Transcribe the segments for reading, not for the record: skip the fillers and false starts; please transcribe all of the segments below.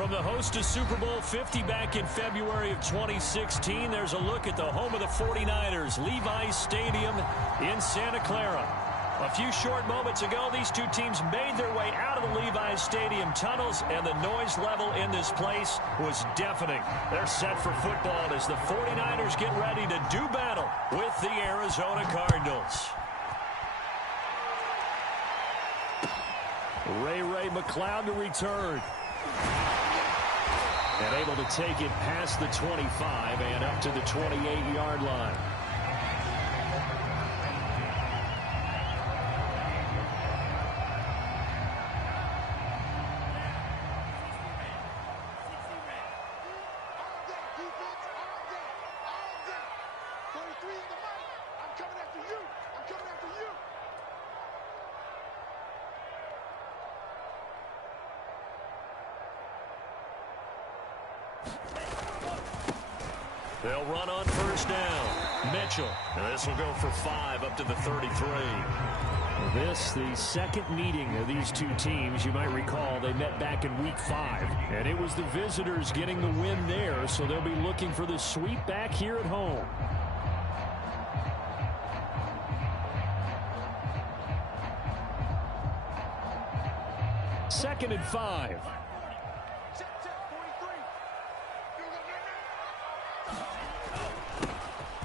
From the host to Super Bowl 50 back in February of 2016, there's a look at the home of the 49ers, Levi's Stadium in Santa Clara. A few short moments ago, these two teams made their way out of the Levi's Stadium tunnels, and the noise level in this place was deafening. They're set for football as the 49ers get ready to do battle with the Arizona Cardinals. Ray McLeod to return. And able to take it past the 25 and up to the 28-yard line. They'll run on first down. Mitchell. And this will go for 5 up to the 33. This, the second meeting of these two teams. You might recall they met back in Week 5. And it was the visitors getting the win there, so they'll be looking for the sweep back here at home. Second and 5.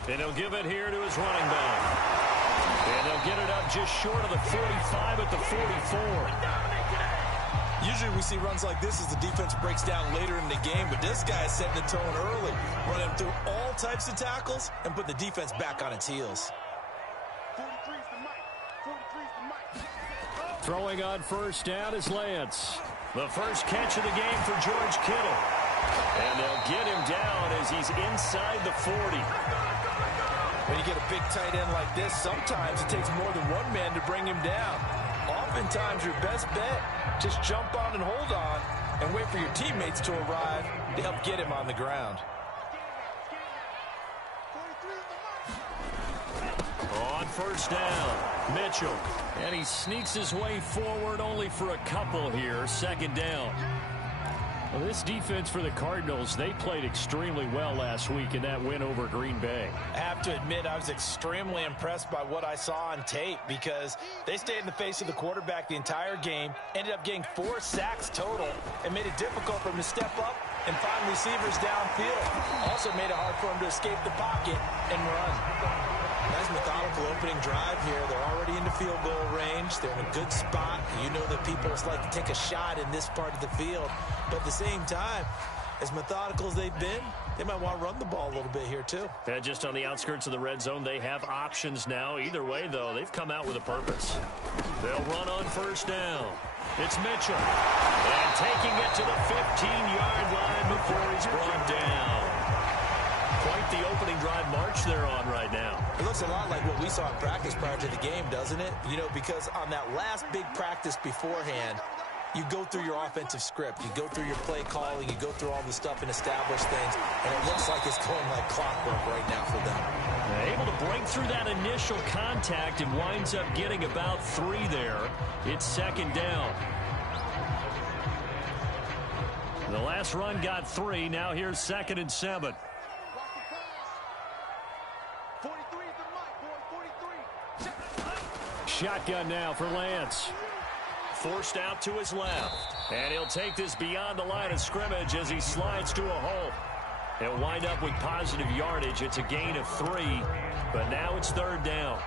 And he'll give it here to his running back. And they'll get it up just short of the 45 at the 44. Usually we see runs like this as the defense breaks down later in the game, but this guy is setting the tone early, running through all types of tackles and putting the defense back on its heels. Throwing on first down is Lance. The first catch of the game for George Kittle. And they'll get him down as he's inside the 40. When you get a big tight end like this, sometimes it takes more than one man to bring him down. Oftentimes, your best bet, just jump on and hold on and wait for your teammates to arrive to help get him on the ground. On first down, Mitchell. And he sneaks his way forward only for a couple here. Second down. Well, this defense for the Cardinals, they played extremely well last week in that win over Green Bay. I have to admit, I was extremely impressed by what I saw on tape because they stayed in the face of the quarterback the entire game, ended up getting 4 sacks total, and made it difficult for him to step up and find receivers downfield. Also made it hard for him to escape the pocket and run. Nice methodical opening drive here. They're already in the field goal range. They're in a good spot. You know that people just like to take a shot in this part of the field. But at the same time, as methodical as they've been, they might want to run the ball a little bit here too. Yeah, just on the outskirts of the red zone, they have options now. Either way, though, they've come out with a purpose. They'll run on first down. It's Mitchell. And taking it to the 15-yard line before he's brought down. Quite the opening drive march they're on right now. It looks a lot like what we saw in practice prior to the game, doesn't it? You know, because on that last big practice beforehand, you go through your offensive script. You go through your play calling. You go through all the stuff and establish things. And it looks like it's going like clockwork right now for them. They're able to break through that initial contact and winds up getting about 3 there. It's second down. The last run got 3. Now here's second and 7. Shotgun now for Lance. Forced out to his left. And he'll take this beyond the line of scrimmage as he slides to a hole. He'll wind up with positive yardage. It's a gain of 3, but now it's third down.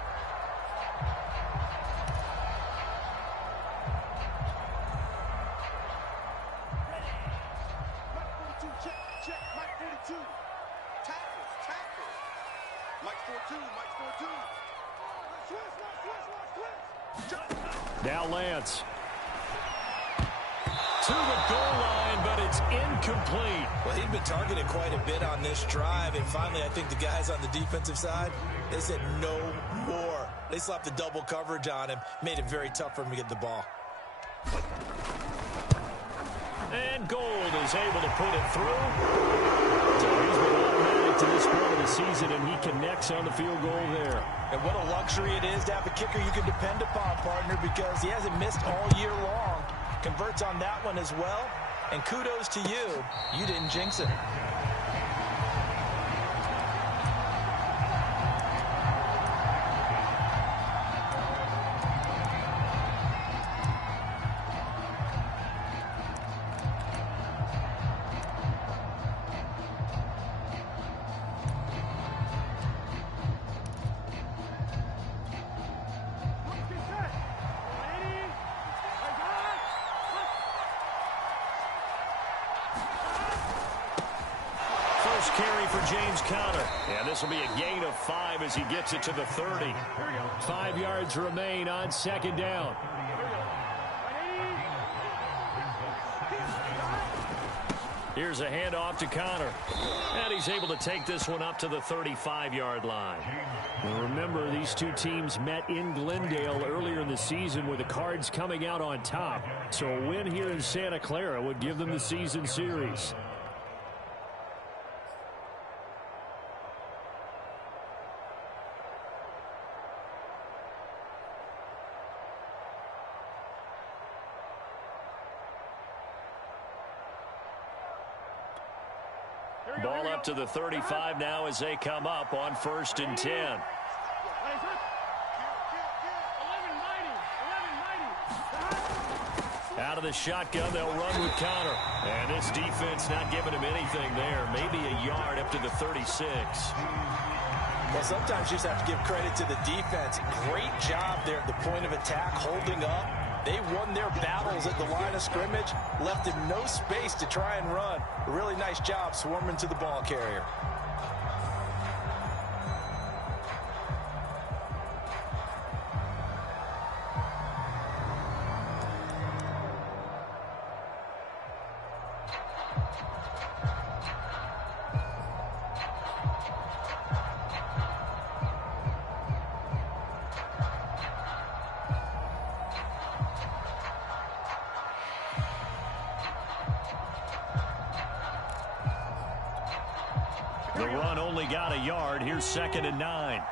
Now Lance. To the goal line, but it's incomplete. Well, he'd been targeted quite a bit on this drive, and finally I think the guys on the defensive side, they said no more. They slapped the double coverage on him, made it very tough for him to get the ball. And Gold is able to put it through. So he's been automatic to this point of the season, and he connects on the field goal there. And what a luxury it is to have a kicker you can depend upon, partner, because he hasn't missed all year long. Converts on that one as well. And kudos to you. You didn't jinx it. First carry for James Conner. And this will be a gain of 5 as he gets it to the 30. 5 yards remain on second down. Here's a handoff to Conner. And he's able to take this one up to the 35-yard line. Now remember, these two teams met in Glendale earlier in the season with the Cards coming out on top. So a win here in Santa Clara would give them the season series. Ball up to the 35 now as they come up on 1st and 10. Out of the shotgun, they'll run with Conner. And this defense not giving him anything there. Maybe a yard up to the 36. Well, sometimes you just have to give credit to the defense. Great job there at the point of attack, holding up. They won their battles at the line of scrimmage, left him no space to try and run. A really nice job swarming to the ball carrier. The run only got a yard. Here's 2nd and 9.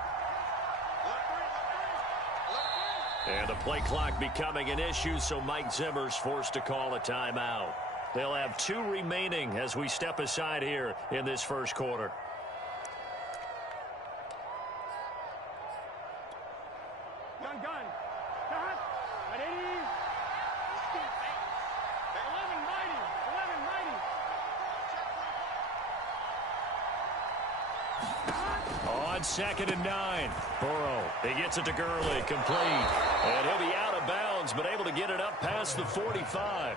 And the play clock becoming an issue, so Mike Zimmer's forced to call a timeout. They'll have 2 remaining as we step aside here in this first quarter. On 2nd and 9, Burrow, he gets it to Gurley, complete. And he'll be out of bounds, but able to get it up past the 45.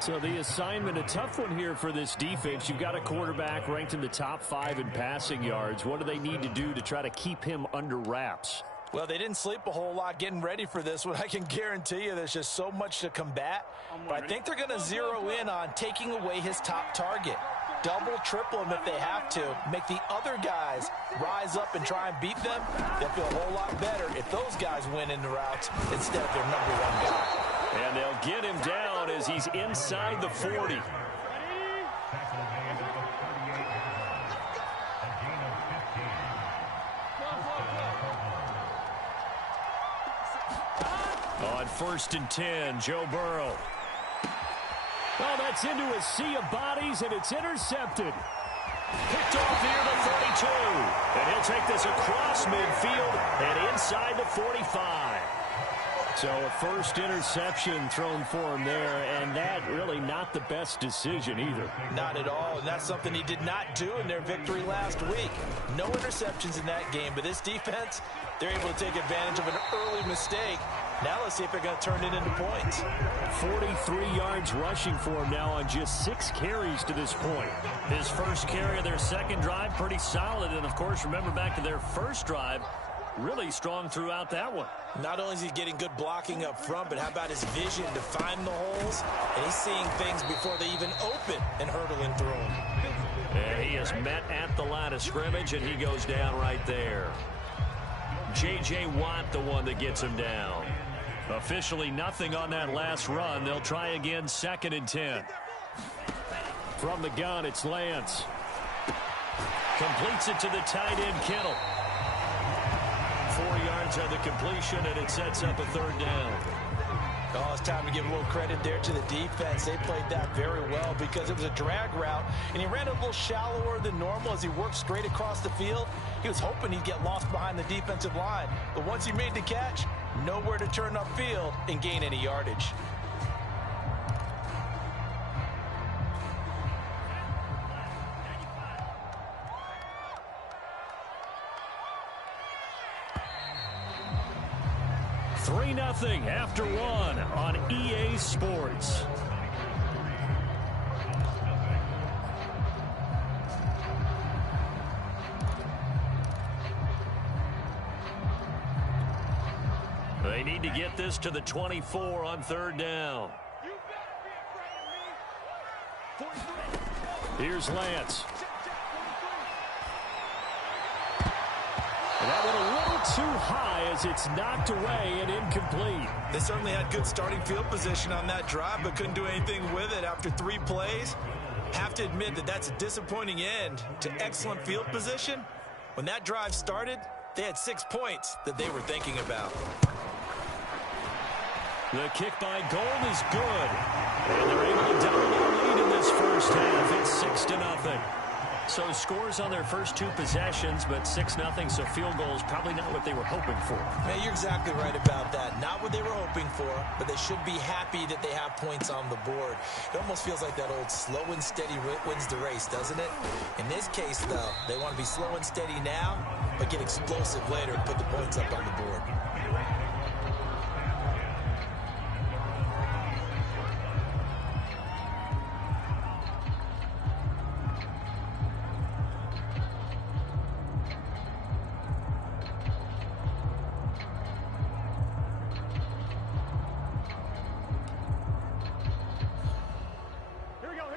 So the assignment, a tough one here for this defense. You've got a quarterback ranked in the top 5 in passing yards. What do they need to do to try to keep him under wraps? Well, they didn't sleep a whole lot getting ready for this one. I can guarantee you there's just so much to combat. But I think they're going to zero in on taking away his top target. Double, triple him if they have to. Make the other guys rise up and try and beat them. They'll feel a whole lot better if those guys win in the routes instead of their number 1 guy. And they'll get him down as he's inside the 40. On 1st and 10, Joe Burrow. Oh, that's into a sea of bodies, and it's intercepted. Picked off near the 42. And he'll take this across midfield and inside the 45. So a first interception thrown for him there, and that really not the best decision either. Not at all, and that's something he did not do in their victory last week. No interceptions in that game, but this defense, they're able to take advantage of an early mistake. Now let's see if they're going to turn it into points. 43 yards rushing for him now on just 6 carries to this point. His first carry of their second drive, pretty solid. And, of course, remember back to their first drive, really strong throughout that one. Not only is he getting good blocking up front, but how about his vision to find the holes? And he's seeing things before they even open and hurdling through them. And he is met at the line of scrimmage, and he goes down right there. J.J. Watt, the one that gets him down. Officially nothing on that last run. They'll try again, 2nd and 10. From the gun, it's Lance. Completes it to the tight end, Kittle. 4 yards on the completion, and it sets up a 3rd down. Oh, it's time to give a little credit there to the defense. They played that very well because it was a drag route, and he ran a little shallower than normal as he worked straight across the field. He was hoping he'd get lost behind the defensive line, but once he made the catch, nowhere to turn upfield and gain any yardage. Nothing after one on EA Sports. They need to get this to the 24 on third down. Here's Lance. That went a little too high as it's knocked away and incomplete. They certainly had good starting field position on that drive, but couldn't do anything with it after 3 plays. Have to admit that that's a disappointing end to excellent field position. When that drive started, they had 6 points that they were thinking about. The kick by Gold is good. And they're able to double their lead in this first half. It's 6-0. So scores on their first 2 possessions, but 6-0, so field goals probably not what they were hoping for. Yeah, you're exactly right about that. Not what they were hoping for, but they should be happy that they have points on the board. It almost feels like that old slow and steady wins the race, doesn't it? In this case, though, they want to be slow and steady now, but get explosive later and put the points up on the board.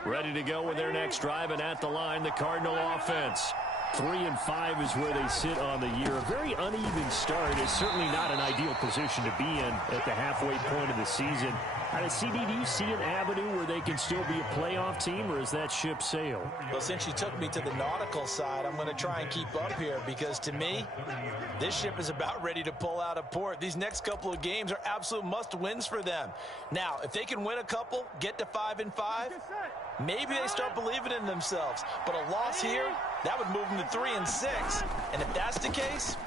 Ready to go with their next drive, and at the line, the Cardinal offense. 3-5 is where they sit on the year. A very uneven start is certainly not an ideal position to be in at the halfway point of the season. CD, do you see an avenue where they can still be a playoff team, or is that ship sailed? Well, since you took me to the nautical side, I'm going to try and keep up here because, to me, this ship is about ready to pull out of port. These next couple of games are absolute must-wins for them. Now, if they can win a couple, get to 5-5, maybe they start believing in themselves. But a loss here, that would move them to 3-6. And if that's the case,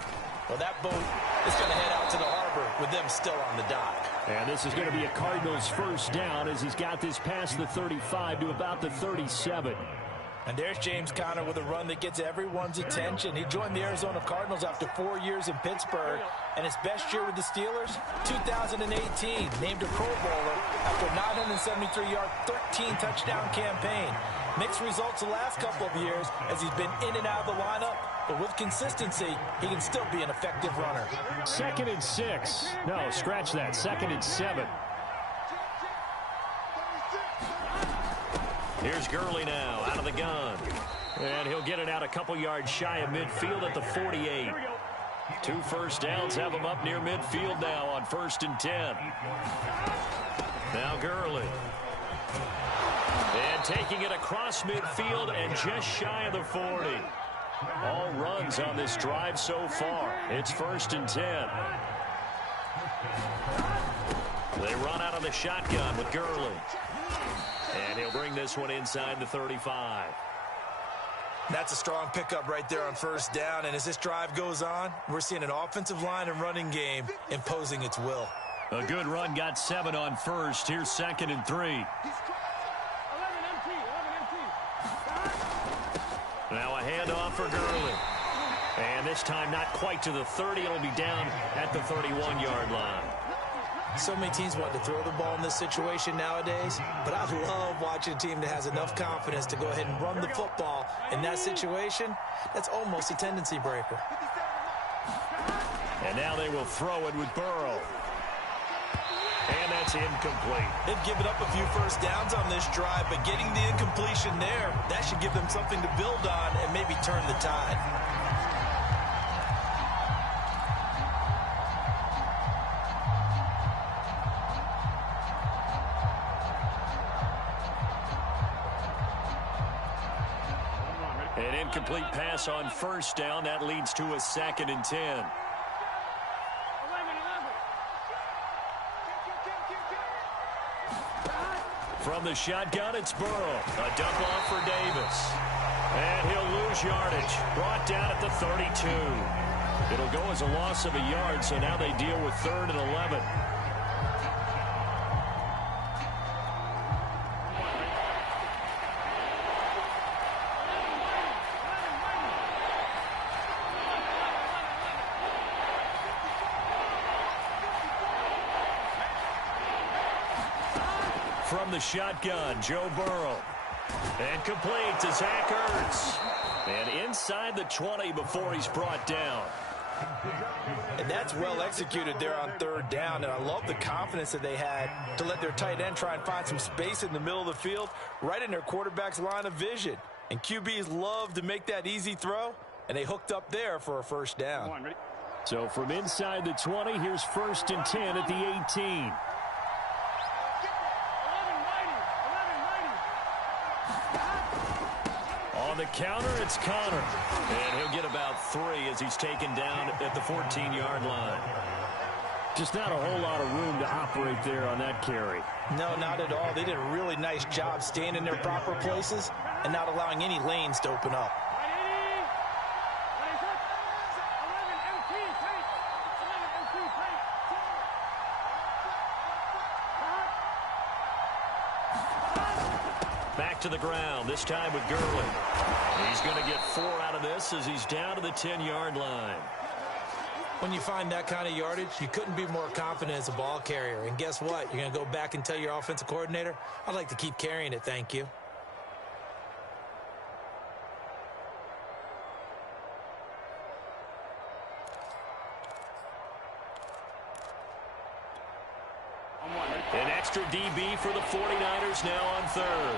well, that boat is going to head out to the harbor with them still on the dock. And this is going to be a Cardinals first down as he's got this past the 35 to about the 37. And there's James Conner with a run that gets everyone's attention. He joined the Arizona Cardinals after 4 years in Pittsburgh. And his best year with the Steelers, 2018, named a Pro Bowler after a 973-yard, 13-touchdown campaign. Mixed results the last couple of years as he's been in and out of the lineup. But with consistency, he can still be an effective runner. 2nd and 6. No, scratch that. 2nd and 7. Here's Gurley now, out of the gun. And he'll get it out a couple yards shy of midfield at the 48. 2 first downs have him up near midfield now on 1st and 10. Now Gurley. And taking it across midfield and just shy of the 40. All runs on this drive so far. It's 1st and 10. They run out of the shotgun with Gurley. And he'll bring this one inside the 35. That's a strong pickup right there on 1st down. And as this drive goes on, we're seeing an offensive line and running game imposing its will. A good run got 7 on 1st. Here's 2nd and 3. Now a handoff for Gurley. And this time not quite to the 30. It'll be down at the 31-yard line. So many teams want to throw the ball in this situation nowadays, but I love watching a team that has enough confidence to go ahead and run the football. In that situation, that's almost a tendency breaker. And now they will throw it with Burrow. And that's incomplete. They've given up a few first downs on this drive, but getting the incompletion there, that should give them something to build on and maybe turn the tide. An incomplete pass on 1st down. That leads to a 2nd and 10. From the shotgun, it's Burrow. A dump off for Davis. And he'll lose yardage. Brought down at the 32. It'll go as a loss of a yard, so now they deal with 3rd and 11. From the shotgun, Joe Burrow. And complete to Zach Ertz. And inside the 20 before he's brought down. And that's well executed there on 3rd down. And I love the confidence that they had to let their tight end try and find some space in the middle of the field, right in their quarterback's line of vision. And QBs love to make that easy throw, and they hooked up there for a 1st down. So from inside the 20, here's 1st and 10 at the 18. On the counter, it's Connor. And he'll get about 3 as he's taken down at the 14-yard line. Just not a whole lot of room to operate there on that carry. No, not at all. They did a really nice job staying in their proper places and not allowing any lanes to open up. Back to the ground, this time with Gurley. He's going to get 4 out of this as he's down to the 10-yard line. When you find that kind of yardage, you couldn't be more confident as a ball carrier. And guess what? You're going to go back and tell your offensive coordinator, I'd like to keep carrying it, thank you. An extra DB for the 49ers now on 3rd.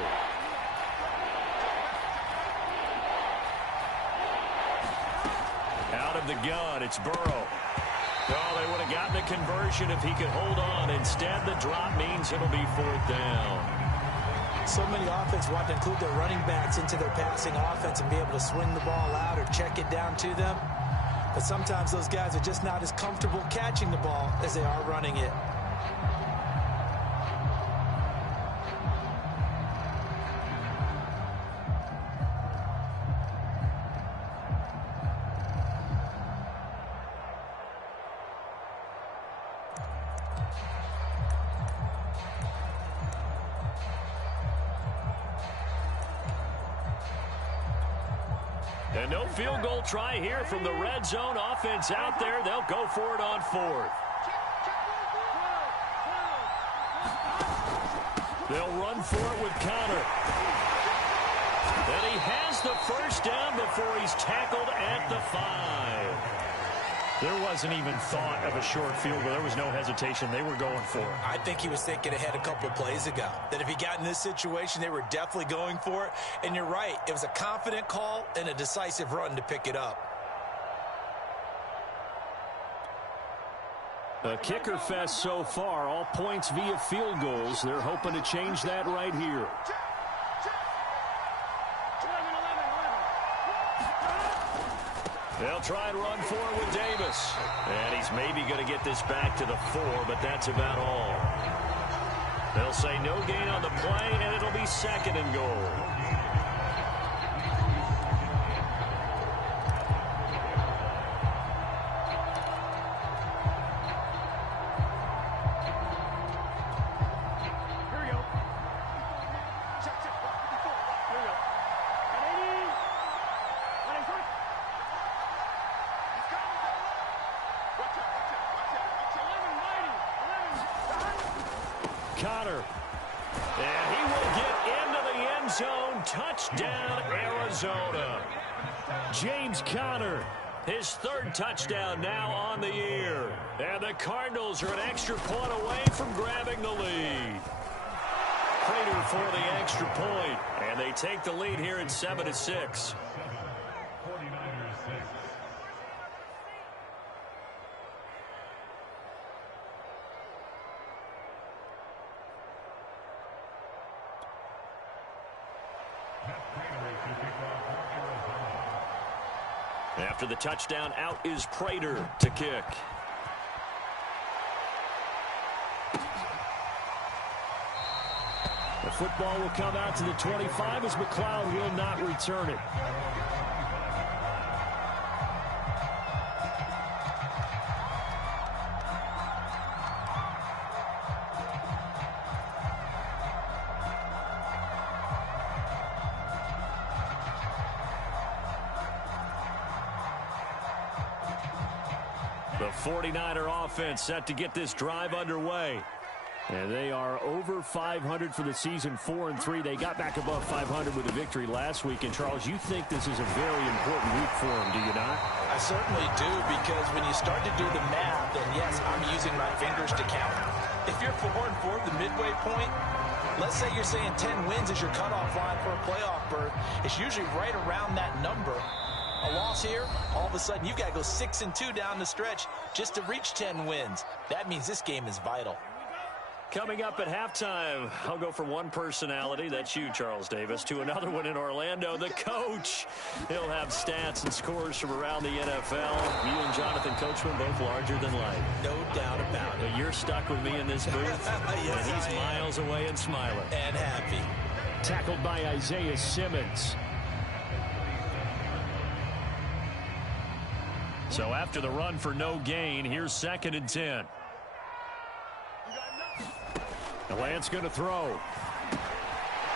Out of the gun, it's Burrow. Oh, they would have gotten a conversion if he could hold on. Instead, the drop means it'll be 4th down. So many offenses want to include their running backs into their passing offense and be able to swing the ball out or check it down to them. But sometimes those guys are just not as comfortable catching the ball as they are running it. And no field goal try here from the red zone offense out there. They'll go for it on 4th. They'll run for it with Connor. And he has the 1st down before he's tackled at the 5. There wasn't even thought of a short field goal. There was no hesitation. They were going for it. I think he was thinking ahead a couple plays ago, that if he got in this situation, they were definitely going for it. And you're right. It was a confident call and a decisive run to pick it up. A kicker fest so far. All points via field goals. They're hoping to change that right here. They'll try and run for it with Davis. And he's maybe going to get this back to the 4, but that's about all. They'll say no gain on the play, and it'll be 2nd and goal. Connor. And he will get into the end zone. Touchdown, Arizona. James Conner, his 3rd touchdown now on the year. And the Cardinals are an extra point away from grabbing the lead. Prater for the extra point. And they take the lead here at 7-6. After the touchdown, out is Prater to kick. The football will come out to the 25 as McLeod will not return it. The 49er offense set to get this drive underway. And they are over 500 for the season, 4-3. They got back above 500 with a victory last week. And, Charles, you think this is a very important week for them, do you not? I certainly do, because when you start to do the math, and yes, I'm using my fingers to count. If you're 4-4 at the midway point, let's say you're saying 10 wins is your cutoff line for a playoff berth. It's usually right around that number. A loss here, all of a sudden you've got to go 6-2 down the stretch just to reach 10 wins. That means this game is vital. Coming up at halftime, I'll go from one personality, that's you, Charles Davis, to another one in Orlando, the coach. He'll have stats and scores from around the NFL. You and Jonathan Coachman both larger than life. No doubt about it. But you're stuck with me in this booth, yes, and he's miles away and smiling. And happy. Tackled by Isaiah Simmons. So after the run for no gain, here's 2nd and 10. Lance going to throw.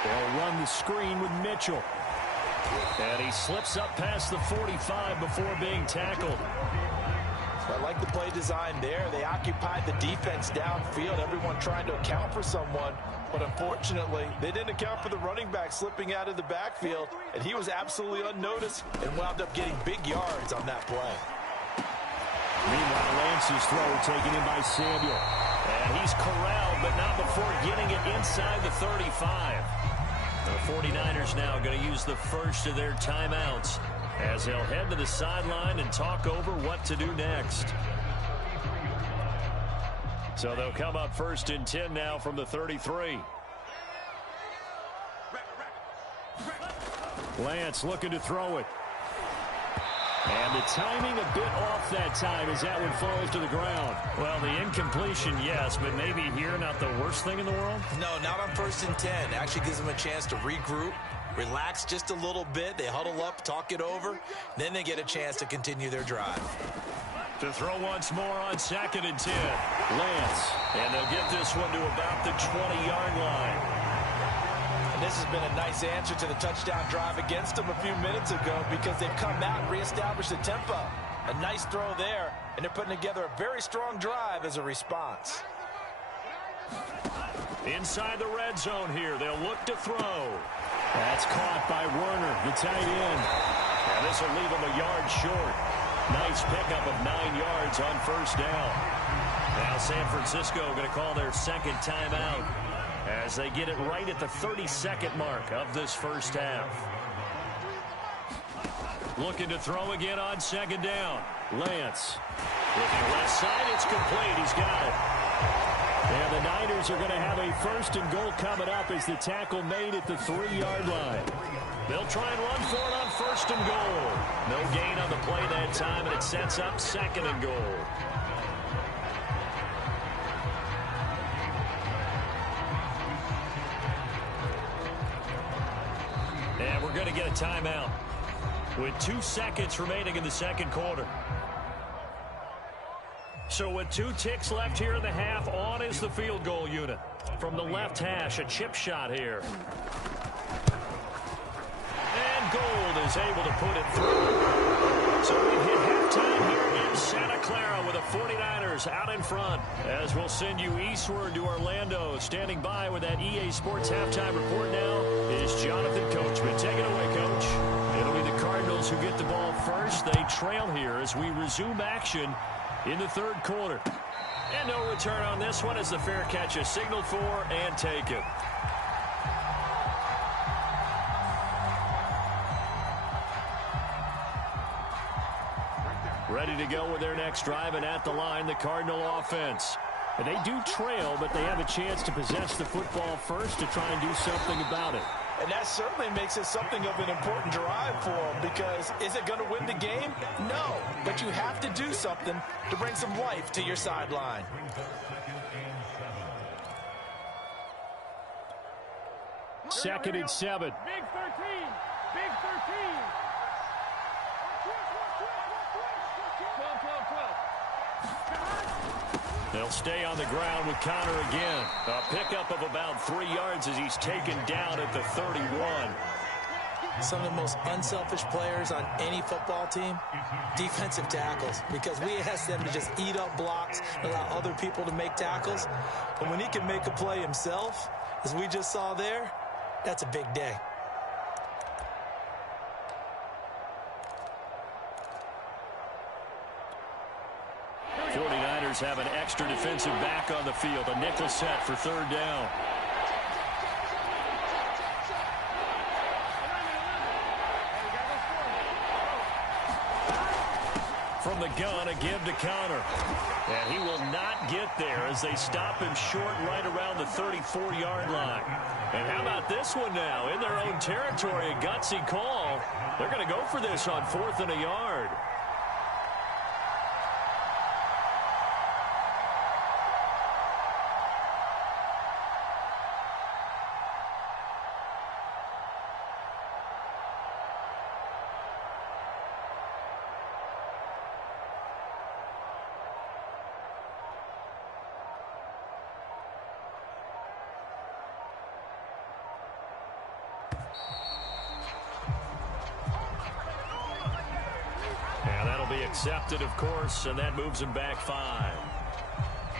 They'll run the screen with Mitchell. And he slips up past the 45 before being tackled. I like the play design there. They occupied the defense downfield, everyone trying to account for someone. But unfortunately, they didn't account for the running back slipping out of the backfield. And he was absolutely unnoticed and wound up getting big yards on that play. Meanwhile, Lance's throw taken in by Samuel. And he's corralled, but not before getting it inside the 35. The 49ers now going to use the first of their timeouts as they'll head to the sideline and talk over what to do next. So they'll come up 1st and 10 now from the 33. Lance looking to throw it. And the timing a bit off that time as that one falls to the ground. Well, the incompletion, yes, but maybe here not the worst thing in the world? No, not on 1st and 10. Actually gives them a chance to regroup, relax just a little bit. They huddle up, talk it over. Then they get a chance to continue their drive. To throw once more on 2nd and 10. Lance. And they'll get this one to about the 20-yard line. This has been a nice answer to the touchdown drive against them a few minutes ago because they've come out and reestablished the tempo. A nice throw there, and they're putting together a very strong drive as a response. Inside the red zone here, they'll look to throw. That's caught by Werner, the tight end. And this will leave him a yard short. Nice pickup of 9 yards on 1st down. Now San Francisco going to call their 2nd timeout as they get it right at the 32nd mark of this first half. Looking to throw again on 2nd down. Lance. Looking left side, it's complete. He's got it. And the Niners are going to have a 1st and goal coming up as the tackle made at the 3-yard line. They'll try and run for it on 1st and goal. No gain on the play that time, and it sets up 2nd and goal. And we're going to get a timeout with 2 seconds remaining in the 2nd quarter. So with 2 ticks left here in the half, on is the field goal unit. From the left hash, a chip shot here. And Gold is able to put it through. So we hit halftime here in Santa Clara with the 49ers out in front. As we'll send you eastward to Orlando. Standing by with that EA Sports halftime report now is Jonathan Coachman. Take it away, Coach. It'll be the Cardinals who get the ball first. They trail here as we resume action in the 3rd quarter. And no return on this one as the fair catch is signaled for and taken. Ready to go with their next drive, and at the line, the Cardinal offense. And they do trail, but they have a chance to possess the football first to try and do something about it. And that certainly makes it something of an important drive for them, because is it going to win the game? No, but you have to do something to bring some life to your sideline. 2nd and 7. Big 13. Big 13. 12, 12, 12. They'll stay on the ground with Connor again. A pickup of about 3 yards as he's taken down at the 31. Some of the most unselfish players on any football team, defensive tackles, because we ask them to just eat up blocks, allow other people to make tackles. But when he can make a play himself, as we just saw there, that's a big day. Have an extra defensive back on the field. A nickel set for 3rd down. From the gun, a give to Connor. And he will not get there as they stop him short right around the 34-yard line. And how about this one now? In their own territory, a gutsy call. They're going to go for this on 4th and a yard. Accepted, of course, and that moves him back 5.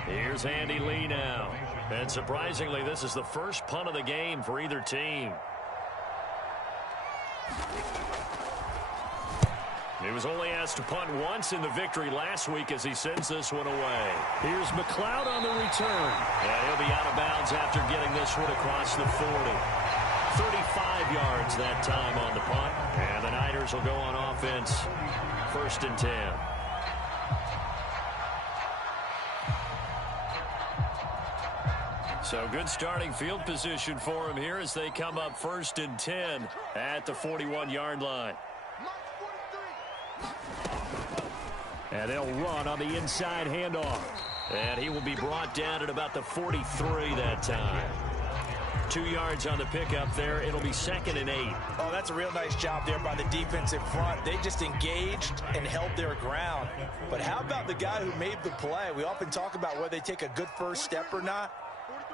Here's Andy Lee now. And surprisingly, this is the first punt of the game for either team. He was only asked to punt once in the victory last week as he sends this one away. Here's McLeod on the return. And he'll be out of bounds after getting this one across the 40. 35 yards that time on the punt. And the Niners will go on offense. 1st and 10. So good starting field position for him here as they come up 1st and 10 at the 41-yard line. And they'll run on the inside handoff. And he will be brought down at about the 43 that time. 2 yards on the pickup there. It'll be 2nd and 8. Oh, that's a real nice job there by the defensive front. They just engaged and held their ground. But how about the guy who made the play? We often talk about whether they take a good first step or not.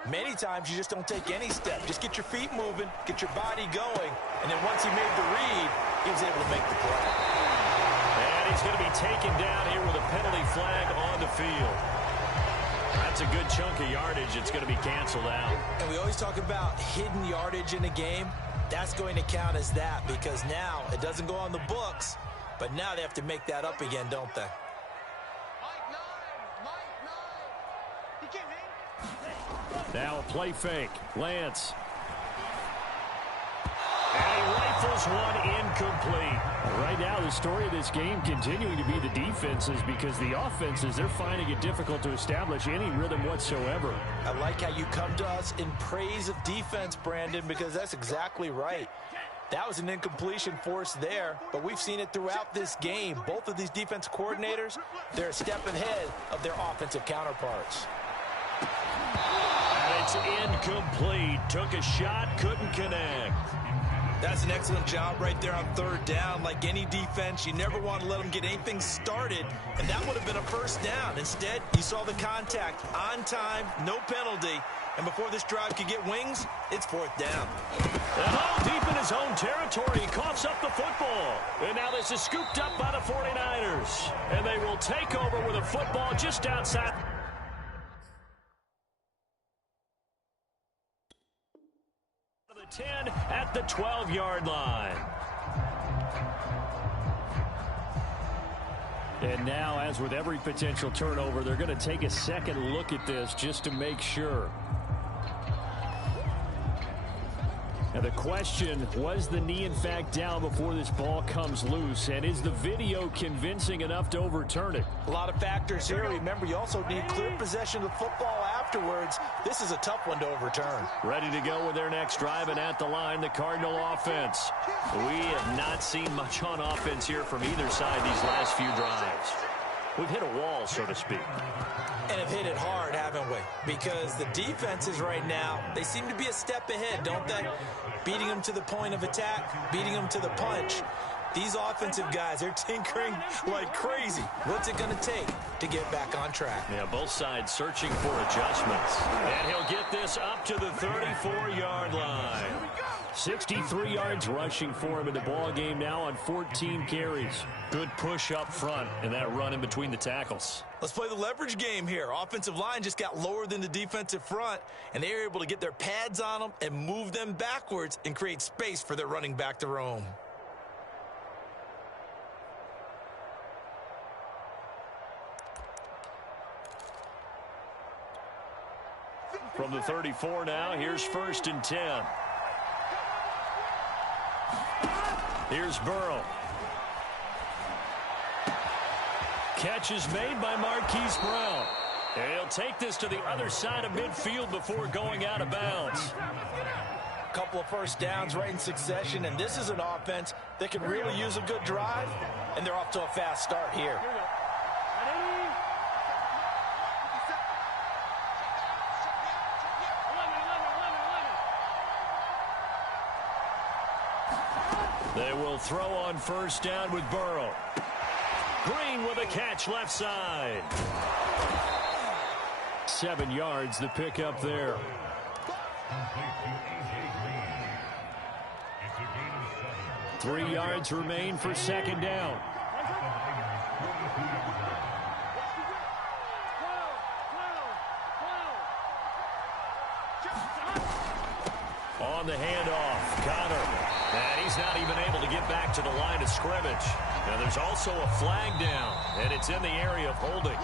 Many times you just don't take any step. Just get your feet moving, get your body going, and then once he made the read, he was able to make the play. And he's going to be taken down here with a penalty flag on the field. That's a good chunk of yardage. It's going to be canceled out. And we always talk about hidden yardage in a game. That's going to count as that because now it doesn't go on the books, but now they have to make that up again, don't they? Now a play fake. Lance. And he rifles one incomplete. Right now, the story of this game continuing to be the defenses because the offenses, they're finding it difficult to establish any rhythm whatsoever. I like how you come to us in praise of defense, Brandon, because that's exactly right. That was an incompletion forced there, but we've seen it throughout this game. Both of these defense coordinators, they're a step ahead of their offensive counterparts. And it's incomplete. Took a shot, couldn't connect. That's an excellent job right there on 3rd down. Like any defense, you never want to let them get anything started, and that would have been a first down. Instead, you saw the contact on time, no penalty, and before this drive could get wings, it's 4th down. And all deep in his own territory, he coughs up the football. And now this is scooped up by the 49ers, and they will take over with a football just outside. 10 at the 12-yard line. And now, as with every potential turnover, they're going to take a second look at this just to make sure. Now the question, was the knee in fact down before this ball comes loose? And is the video convincing enough to overturn it? A lot of factors here. Remember, you also need clear possession of the football afterwards. This is a tough one to overturn. Ready to go with their next drive, and at the line, the Cardinal offense. We have not seen much on offense here from either side these last few drives. We've hit a wall, so to speak. And have hit it hard, haven't we? Because the defenses right now, they seem to be a step ahead, don't they? Beating them to the point of attack, beating them to the punch. These offensive guys, they're tinkering like crazy. What's it going to take to get back on track? Yeah, both sides searching for adjustments. And he'll get this up to the 34-yard line. 63 yards rushing for him in the ball game now on 14 carries. Good push up front and that run in between the tackles. Let's play the leverage game here. Offensive line just got lower than the defensive front, and they were able to get their pads on them and move them backwards and create space for their running back to roam. From the 34 now, here's 1st and 10. Here's Burrow. Catch is made by Marquise Brown. And he'll take this to the other side of midfield before going out of bounds. A couple of first downs right in succession, and this is an offense that can really use a good drive, and they're off to a fast start here. They will throw on 1st down with Burrow. Green with a catch left side. 7 yards the pick up there. Three yards remain for 2nd down. On the handoff, Connor. And he's not even able to get back to the line of scrimmage. And there's also a flag down, and it's in the area of holding.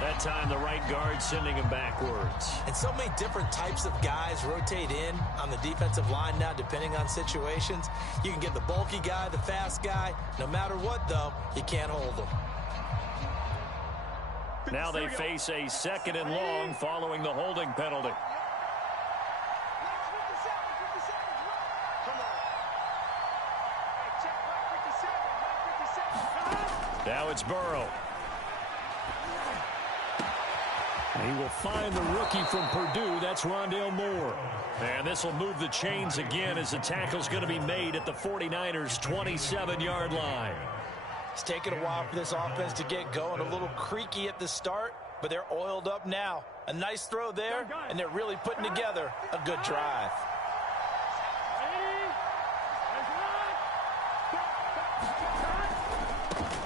That time the right guard sending him backwards. And so many different types of guys rotate in on the defensive line now, depending on situations. You can get the bulky guy, the fast guy. No matter what, though, you can't hold them. Now they face a 2nd and long following the holding penalty. Now it's Burrow. He will find the rookie from Purdue. That's Rondale Moore. And this will move the chains again as the tackle's going to be made at the 49ers' 27-yard line. It's taken a while for this offense to get going. A little creaky at the start, but they're oiled up now. A nice throw there, and they're really putting together a good drive.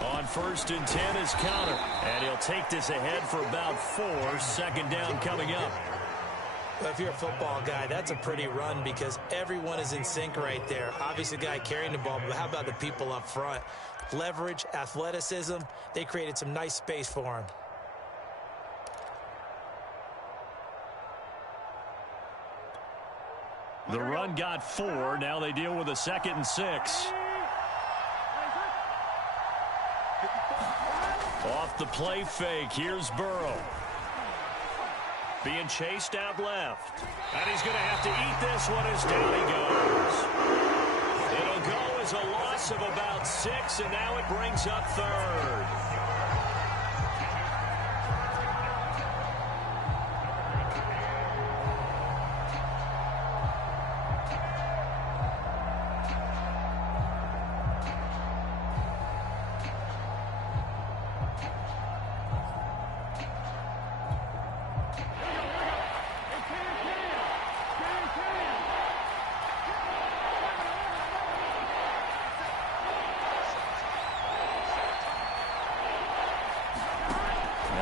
On 1st and 10 is Connor. And he'll take this ahead for about 4. 2nd down coming up. Well, if you're a football guy, that's a pretty run because everyone is in sync right there. Obviously, the guy carrying the ball, but how about the people up front? Leverage, athleticism, they created some nice space for him. The run got 4. Now they deal with a 2nd and 6. Off the play fake, here's Burrow. Being chased out left. And he's going to have to eat this one as down he goes. It'll go as a loss of about 6, and now it brings up 3rd.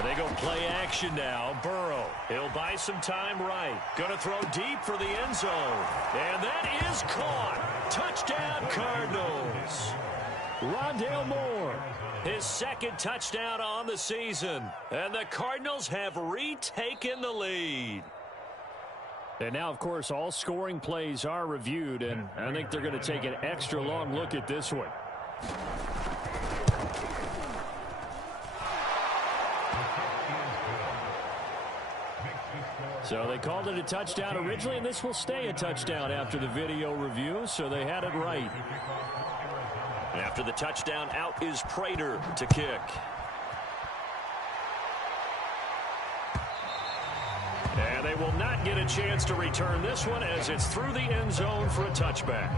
They go play action now. Burrow. He'll buy some time right. Going to throw deep for the end zone. And that is caught. Touchdown, Cardinals. Rondale Moore. His 2nd touchdown on the season. And the Cardinals have retaken the lead. And now, of course, all scoring plays are reviewed. And I think they're going to take an extra long look at this one. So they called it a touchdown originally, and this will stay a touchdown after the video review, so they had it right. After the touchdown, out is Prater to kick. And they will not get a chance to return this one as it's through the end zone for a touchback.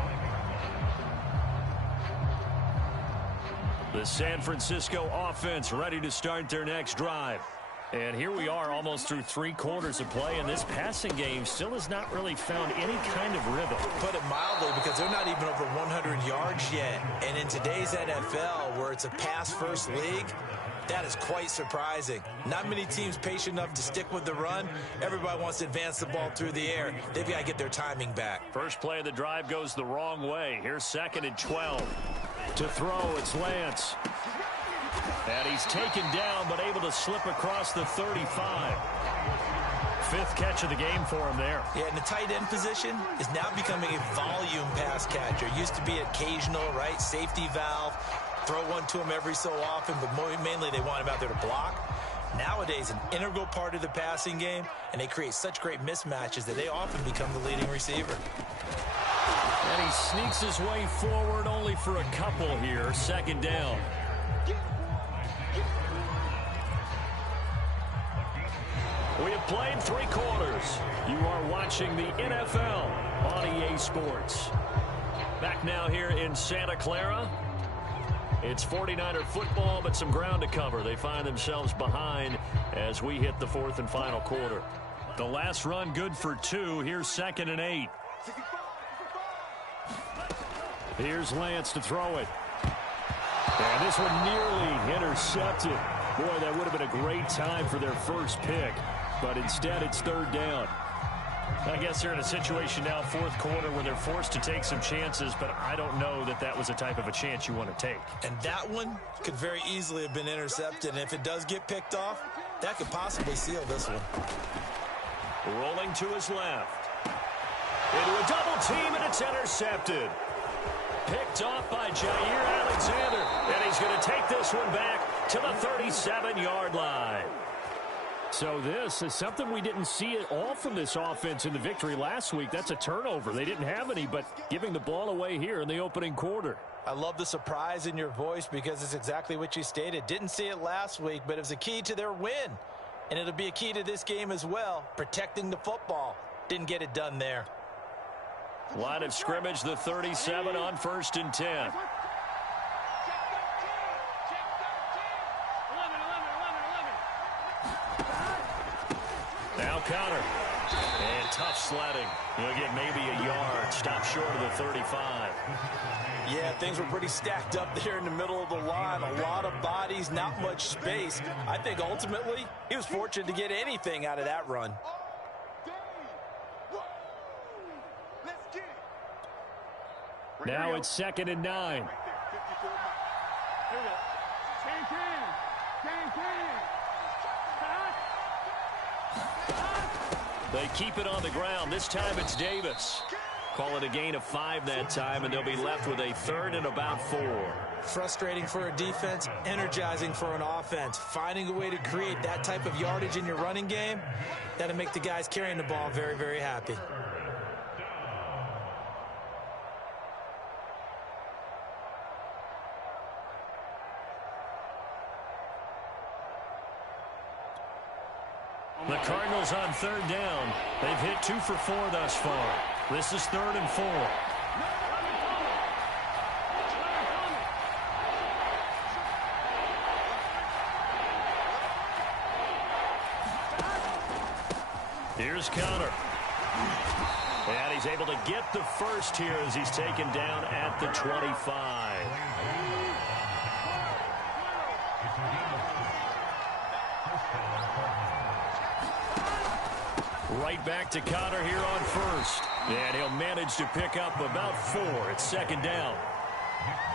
The San Francisco offense ready to start their next drive. And here we are almost through 3 quarters of play, and this passing game still has not really found any kind of rhythm. Put it mildly, because they're not even over 100 yards yet. And in today's NFL, where it's a pass-first league, that is quite surprising. Not many teams patient enough to stick with the run. Everybody wants to advance the ball through the air. They've got to get their timing back. First play of the drive goes the wrong way. Here's 2nd and 12. To throw, it's Lance. And he's taken down, but able to slip across the 35. 5th catch of the game for him there. Yeah, and the tight end position is now becoming a volume pass catcher. Used to be occasional, right, safety valve. Throw one to him every so often, but mainly they want him out there to block. Nowadays, an integral part of the passing game, and they create such great mismatches that they often become the leading receiver. And he sneaks his way forward only for a couple here. 2nd down. We have played 3 quarters. You are watching the NFL on EA Sports. Back now here in Santa Clara. It's 49er football, but some ground to cover. They find themselves behind as we hit the 4th and final quarter. The last run good for 2. Here's 2nd and 8. Here's Lance to throw it. And this one nearly intercepted. Boy, that would have been a great time for their first pick. But instead, it's 3rd down. I guess they're in a situation now, 4th quarter, where they're forced to take some chances, but I don't know that that was the type of a chance you want to take. And that one could very easily have been intercepted. And if it does get picked off, that could possibly seal this one. Rolling to his left. Into a double team, and it's intercepted. Picked off by Jair Alexander. And he's going to take this one back to the 37-yard line. So this is something we didn't see at all from this offense in the victory last week. That's a turnover. They didn't have any, but giving the ball away here in the opening quarter. I love the surprise in your voice because it's exactly what you stated. Didn't see it last week, but it was a key to their win. And it'll be a key to this game as well, protecting the football. Didn't get it done there. Line of scrimmage, the 37 on 1st and 10. Now Connor. And tough sledding. He'll get maybe a yard. Stop short of the 35. Yeah, things were pretty stacked up there in the middle of the line. A lot of bodies, not much space. I think ultimately he was fortunate to get anything out of that run. Now it's 2nd and 9. They keep it on the ground. This time it's Davis. Call it a gain of 5 that time, and they'll be left with a 3rd and about 4. Frustrating for a defense, energizing for an offense. Finding a way to create that type of yardage in your running game, that'll make the guys carrying the ball very, very happy. The Cardinals on 3rd down. They've hit 2 for 4 thus far. This is 3rd and 4. Here's Connor. And he's able to get the first here as he's taken down at the 25. Right back to Connor here on 1st. And he'll manage to pick up about 4. It's 2nd down.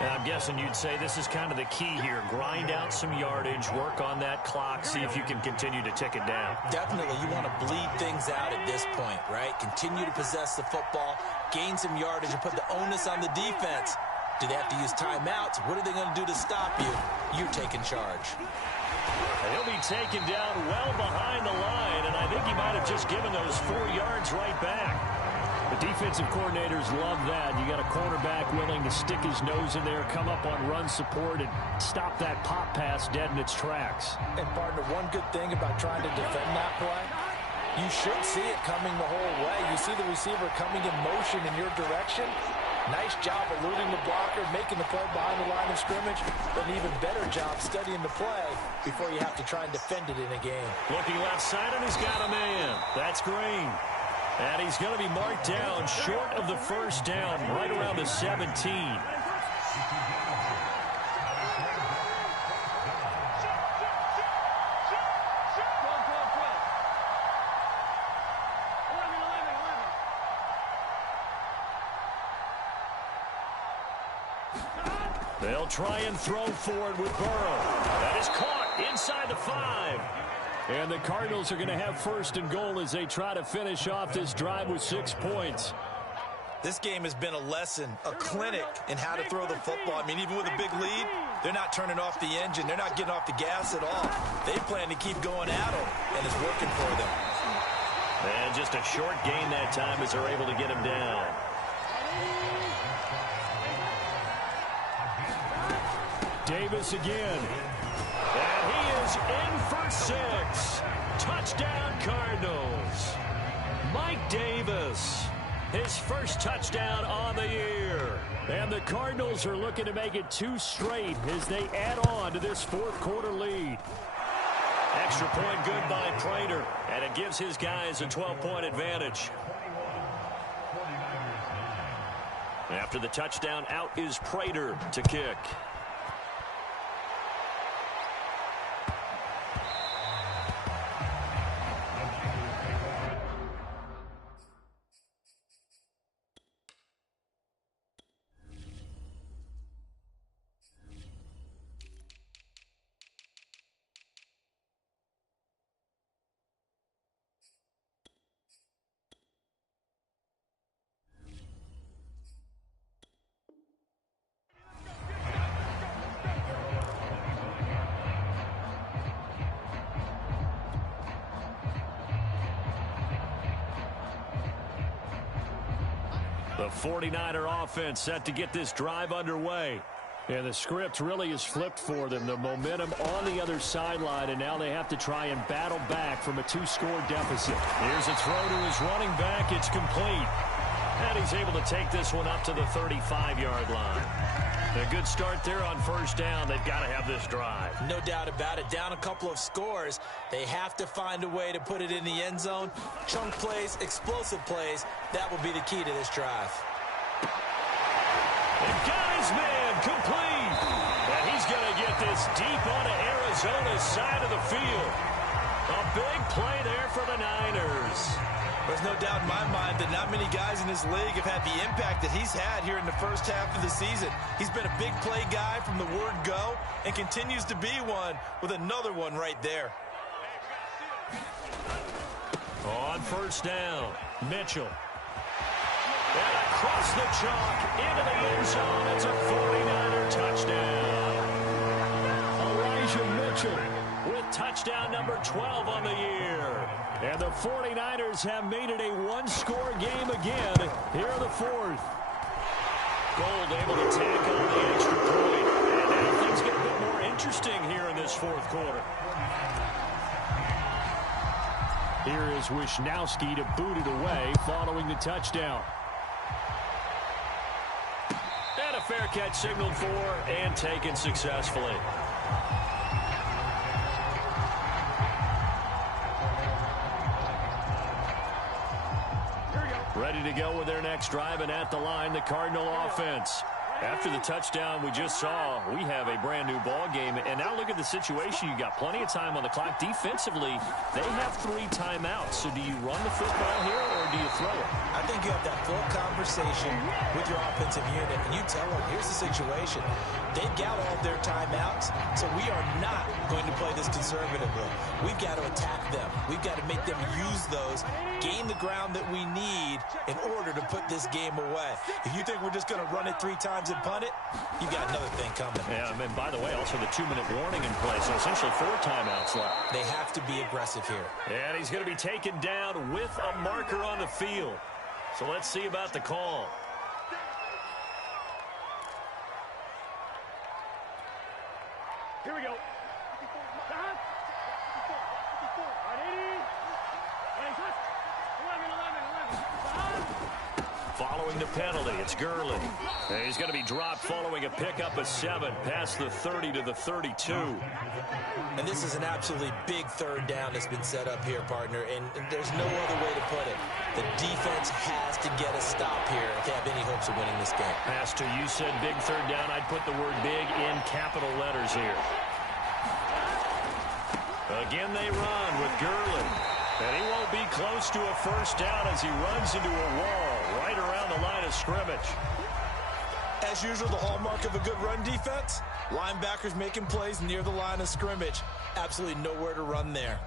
And I'm guessing you'd say this is kind of the key here. Grind out some yardage, work on that clock, see if you can continue to tick it down. Definitely, you want to bleed things out at this point, right? Continue to possess the football, gain some yardage, and put the onus on the defense. Do they have to use timeouts? What are they going to do to stop you? You're taking charge. And he'll be taken down well behind the line, and I think he might have just given those 4 yards right back. The defensive coordinators love that. You got a cornerback willing to stick his nose in there, come up on run support, and stop that pop pass dead in its tracks. And partner, one good thing about trying to defend that play, You should see it coming the whole way. You see the receiver coming in motion in your direction. Nice job eluding the blocker, making the play behind the line of scrimmage, but an even better job studying the play before you have to try and defend it in a game. Looking left side, and he's got a man. That's Green. And he's going to be marked down short of the first down, right around the 17. They'll try and throw forward with Burrow. That is caught inside the 5. And the Cardinals are going to have first and goal as they try to finish off this drive with 6 points. This game has been a lesson, a clinic in how to throw the football. I mean, even with a big lead, they're not turning off the engine. They're not getting off the gas at all. They plan to keep going at them, and it's working for them. And just a short gain that time as they're able to get him down. Davis again. And he is in for 6. Touchdown, Cardinals. Mike Davis, his first touchdown on the year. And the Cardinals are looking to make it 2 straight as they add on to this fourth quarter lead. Extra point good by Prater, and it gives his guys a 12-point advantage. After the touchdown, out is Prater to kick. The 49er offense set to get this drive underway. And the script really is flipped for them. The momentum on the other sideline, and now they have to try and battle back from a 2-score deficit. Here's a throw to his running back. It's complete. And he's able to take this one up to the 35-yard line. A good start there on first down. They've got to have this drive. No doubt about it. Down a couple of scores. They have to find a way to put it in the end zone. Chunk plays, explosive plays. That will be the key to this drive. And got his man complete. And he's going to get this deep onto Arizona's side of the field. A big play there for the Niners. There's no doubt in my mind that not many guys in this league have had the impact that he's had here in the first half of the season. He's been a big play guy from the word go and continues to be one with another one right there. On first down, Mitchell. And across the chalk into the end zone. It's a 49er touchdown. Elijah Mitchell with touchdown number 12 on the year. And the 49ers have made it a one-score game again here in the fourth. Gold able to tack on the extra point. And now things get a bit more interesting here in this fourth quarter. Here is Wisnowski to boot it away following the touchdown. And a fair catch signaled for and taken successfully. Ready to go with their next drive, and at the line, the Cardinal offense. After the touchdown we just saw, we have a brand-new ball game. And now look at the situation. You got plenty of time on the clock. Defensively, they have 3 timeouts. So do you run the football here, or do you throw it? I think you have that full conversation with your offensive unit, and you tell them, here's the situation. They've got all their timeouts, so we are not going to play this conservatively. We've got to attack them. We've got to make them use those, gain the ground that we need in order to put this game away. If you think we're just going to run it 3 times and punt it, you've got another thing coming. Yeah, and by the way, also the 2-minute warning in play, so essentially 4 timeouts left. They have to be aggressive here. And he's going to be taken down with a marker on the field. So let's see about the call. Here we go. Following the penalty, it's Gurley. And he's going to be dropped following a pickup of 7 past the 30 to the 32. And this is an absolutely big third down that's been set up here, partner, and there's no other way to put it. The defense has to get a stop here if they have any hopes of winning this game. Pastor, you said big third down. I'd put the word big in capital letters here. Again, they run with Gurley. And he won't be close to a first down as he runs into a wall right around the line of scrimmage. As usual, the hallmark of a good run defense, linebackers making plays near the line of scrimmage. Absolutely nowhere to run there.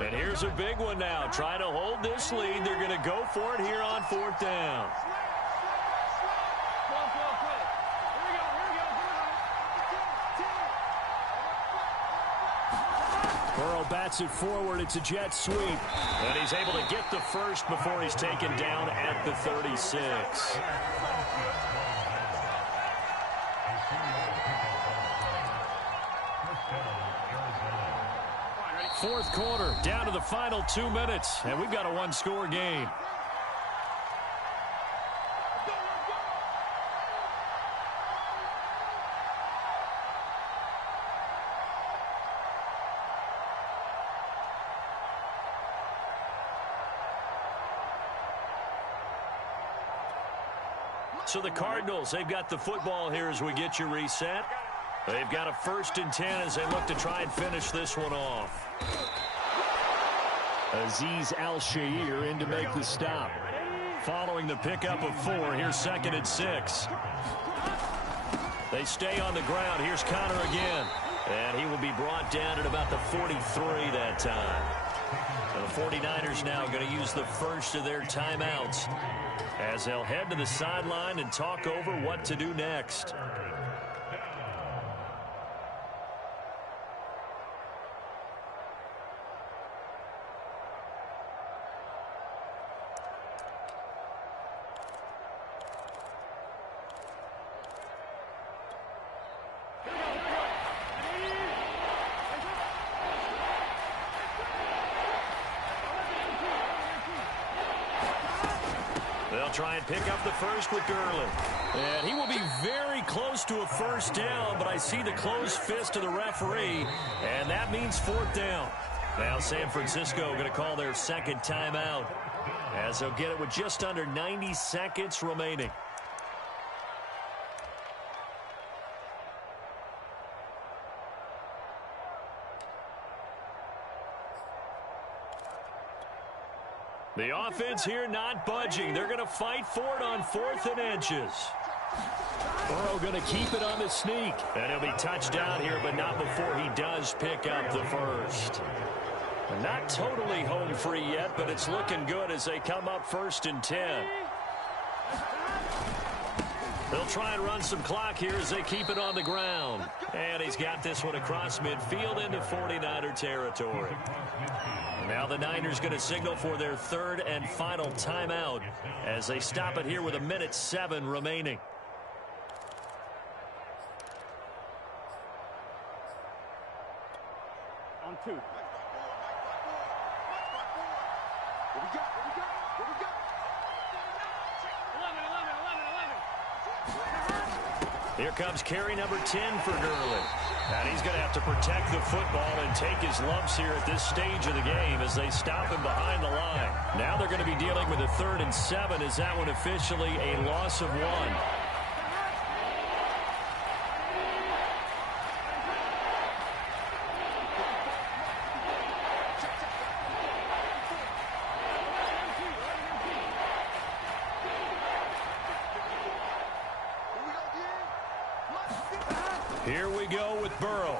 And here's a big one now. Trying to hold this lead. They're going to go for it here on 4th down. Burrow bats it forward. It's a jet sweep. And he's able to get the first before he's taken down at the 36. Fourth quarter, down to the final 2 minutes, and we've got a one-score game. So the Cardinals, they've got the football here as we get you reset. They've got a 1st and 10 as they look to try and finish this one off. Azeez Al-Shaair in to make the stop. Following the pickup of 4, here's 2nd and 6. They stay on the ground. Here's Connor again. And he will be brought down at about the 43 that time. The 49ers now going to use the first of their timeouts as they'll head to the sideline and talk over what to do next. They'll try and pick up the first with Gurley. And he will be very close to a first down, but I see the closed fist of the referee, and that means 4th down. Now San Francisco going to call their 2nd timeout as they'll get it with just under 90 seconds remaining. The offense here not budging. They're going to fight for it on 4th and inches. Burrow going to keep it on the sneak. And he'll be touched down here, but not before he does pick up the first. Not totally home free yet, but it's looking good as they come up 1st and 10. They'll try and run some clock here as they keep it on the ground. And he's got this one across midfield into 49er territory. Now the Niners going to signal for their 3rd and final timeout as they stop it here with 1:07 remaining. On 2. Here comes carry number 10 for Gurley. And he's going to have to protect the football and take his lumps here at this stage of the game as they stop him behind the line. Now they're going to be dealing with a 3rd and 7. Is that one officially a loss of 1? Here we go with Burrow.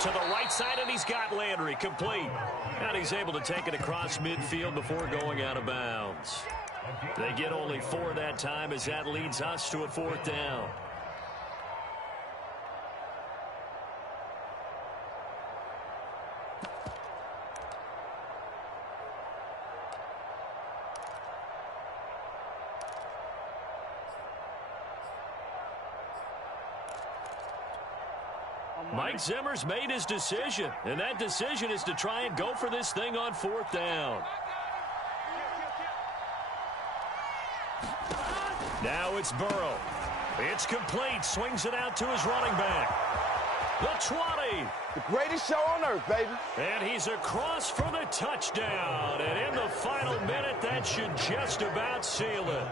To the right side, and he's got Landry complete. And he's able to take it across midfield before going out of bounds. They get only 4 that time as that leads us to a 4th down. Mike Zimmer's made his decision, and that decision is to try and go for this thing on 4th down. Now it's Burrow. It's complete. Swings it out to his running back. The 20. The greatest show on earth, baby. And he's across for the touchdown. And in the final minute, that should just about seal it.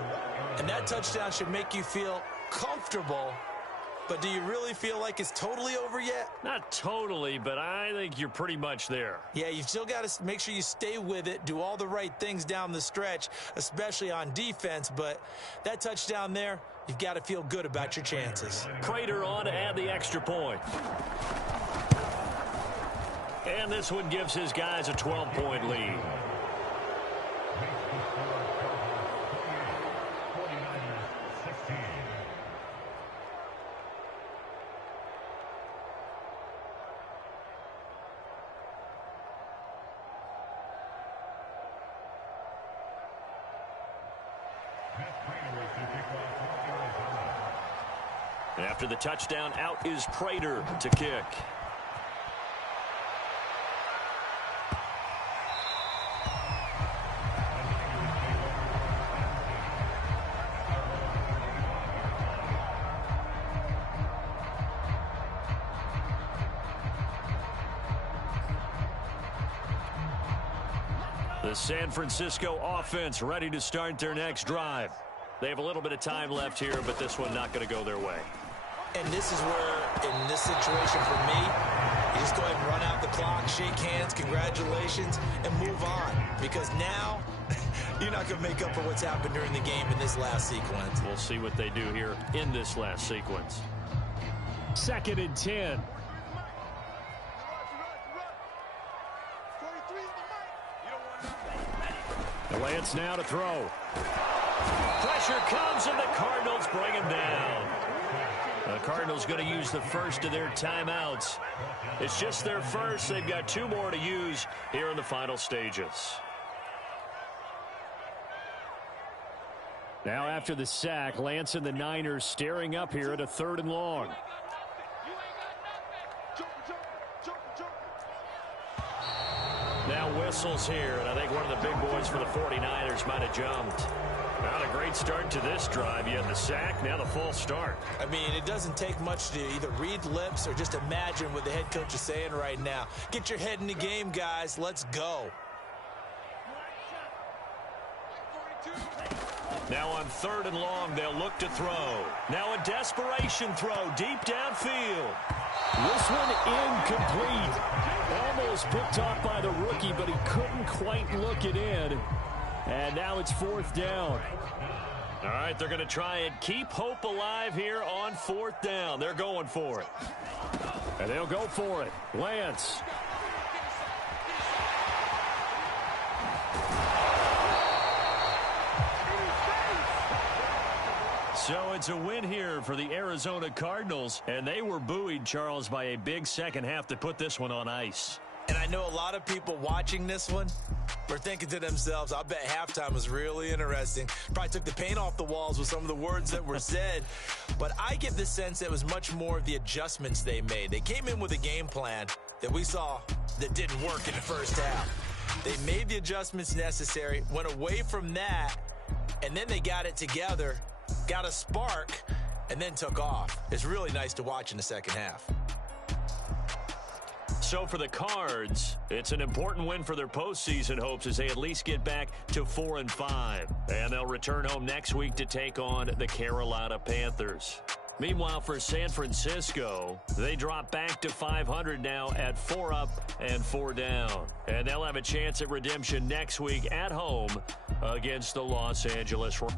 And that touchdown should make you feel comfortable. But do you really feel like it's totally over yet? Not totally, but I think you're pretty much there. Yeah, you've still got to make sure you stay with it, do all the right things down the stretch, especially on defense. But that touchdown there, you've got to feel good about your chances. Prater on to add the extra point. And this one gives his guys a 12-point lead. After the touchdown, out is Prater to kick. The San Francisco offense ready to start their next drive. They have a little bit of time left here, but this one not going to go their way. And this is where, in this situation for me, you just go ahead and run out the clock, shake hands, congratulations, and move on. Because now, you're not going to make up for what's happened during the game in this last sequence. We'll see what they do here in this last sequence. 2nd and 10. Lance now to throw. Pressure comes, and the Cardinals bring him down. The Cardinals going to use the first of their timeouts. It's just their first. They've got 2 more to use here in the final stages. Now after the sack, Lance and the Niners staring up here at a 3rd and long. Now whistles here, and I think one of the big boys for the 49ers might have jumped. Not a great start to this drive. You had the sack, now the full start. I mean, it doesn't take much to either read lips or just imagine what the head coach is saying right now. Get your head in the game, guys. Let's go. Now on 3rd and long, they'll look to throw. Now a desperation throw deep downfield. This one incomplete. Almost picked off by the rookie, but he couldn't quite look it in. And now it's 4th down. All right, they're going to try and keep hope alive here on 4th down. They're going for it. And they'll go for it. Lance. So it's a win here for the Arizona Cardinals, and they were buoyed, Charles, by a big second half to put this one on ice. And I know a lot of people watching this one were thinking to themselves, I bet halftime was really interesting. Probably took the paint off the walls with some of the words that were said. But I get the sense that it was much more of the adjustments they made. They came in with a game plan that we saw that didn't work in the first half. They made the adjustments necessary, went away from that, and then they got it together, got a spark, and then took off. It's really nice to watch in the second half. So for the Cards, it's an important win for their postseason hopes as they at least get back to 4-5. And they'll return home next week to take on the Carolina Panthers. Meanwhile, for San Francisco, they drop back to 500 now at 4 up and 4 down. And they'll have a chance at redemption next week at home against the Los Angeles Rams.